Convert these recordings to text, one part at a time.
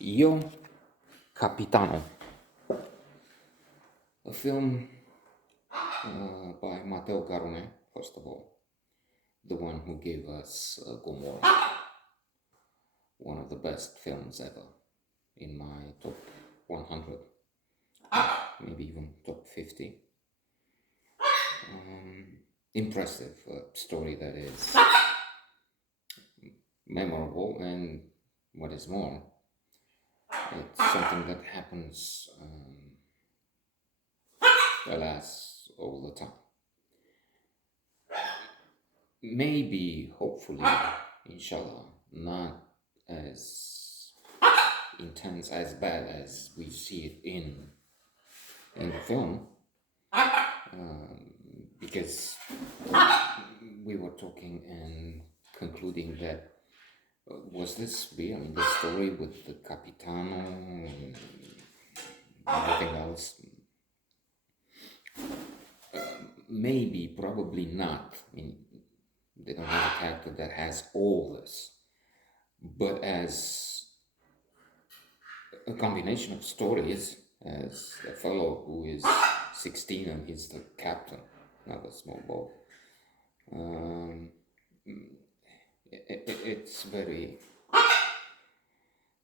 Io, Capitano, a film by Matteo Garone, first of all, the one who gave us Gomorrah, one of the best films ever in my top 100, maybe even top 50. Impressive story that is memorable, and what is more, it's something that happens, alas, all the time. Maybe, hopefully, inshallah, not as intense, as bad as we see it in the film, because we were talking and concluding that was this real? I mean, the story with the Capitano and everything else. Maybe, probably not. I mean, they don't have a character that has all this, but as a combination of stories, as a fellow who is 16 and he's the captain, not a small boat. It's very,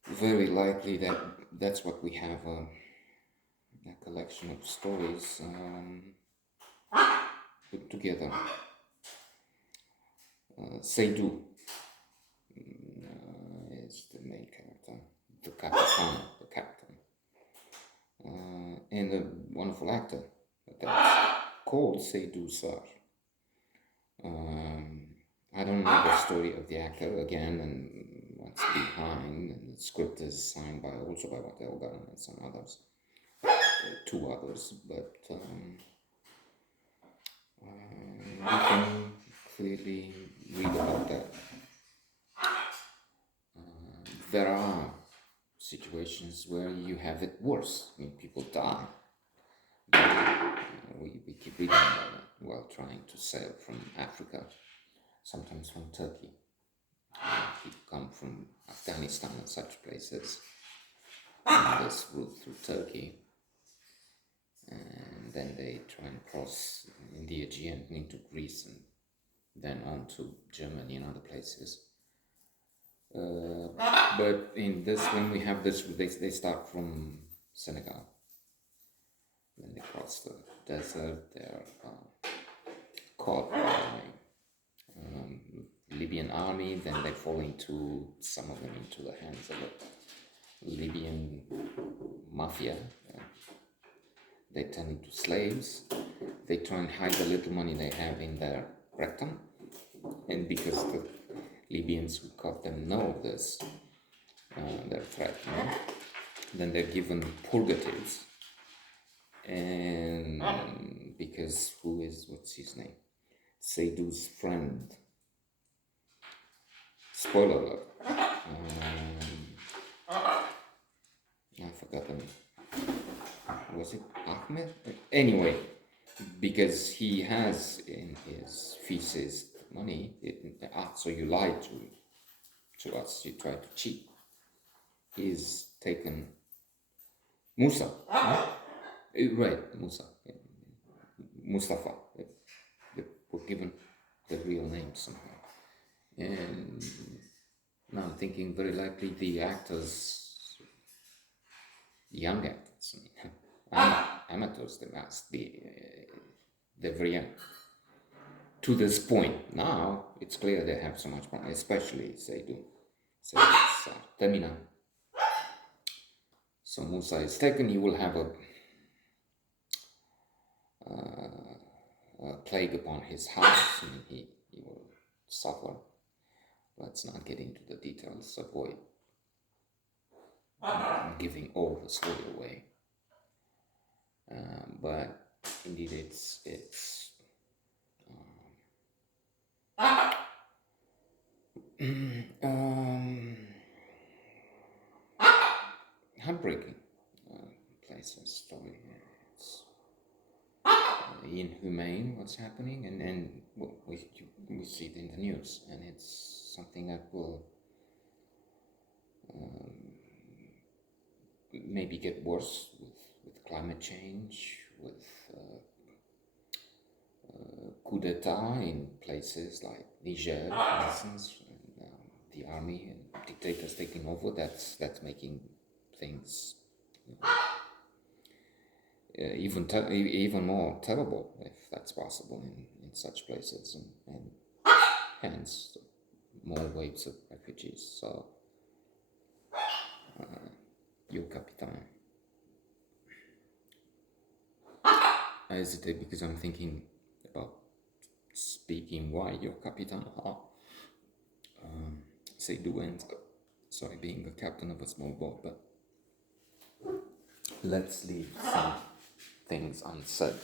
very likely that that's what we have, a collection of stories put together. Seydu is the main character, the Capitano, the captain, and a wonderful actor that's called Seydu Sar. I don't know the story of the actor again and what's behind, and the script is signed by Matteo Garone and some others, two others, but we can clearly read about that. There are situations where you have it worse. I mean, people die. We keep reading about it while trying to sail from Africa, sometimes from Turkey. People come from Afghanistan and such places on this route through Turkey, and then they try and cross in the Aegean into Greece and then on to Germany and other places. But in this, when we have this, they start from Senegal. Then they cross the desert. They're caught by the Libyan army. Then they fall into, some of them into the hands of the Libyan mafia. They turn into slaves. They try and hide the little money they have in their rectum, and because the Libyans who caught them know this, their threat, then they're given purgatives, and because what's his name? Seydu's friend. Spoiler alert. I forgot the name. Was it Ahmed? Anyway, because he has in his feces money, so you lied to us, you tried to cheat. He's taken Musa, right? Musa, Mustafa. They were given the real name somehow, and now I'm thinking very likely the actors, young actors, amateurs, they must be the very young. To this point, now it's clear they have so much money, especially Seydu. So it's Termina. So Musa is taken. You will have a plague upon his house, and he will suffer. Let's not get into the details. Avoid giving all the story away. But indeed, it's heartbreaking place and story. It's inhumane what's happening, and we see it in the news, and it's something that will maybe get worse with climate change, with coup d'etat in places like Niger, for instance, and, the army and dictators taking over. That's making things even more terrible, if that's possible, in such places, and hence more waves of refugees. So, yo Capitano. I hesitate because I'm thinking about speaking why yo Capitano. Say do end. Sorry, being the captain of a small boat, but let's leave some things unsaid.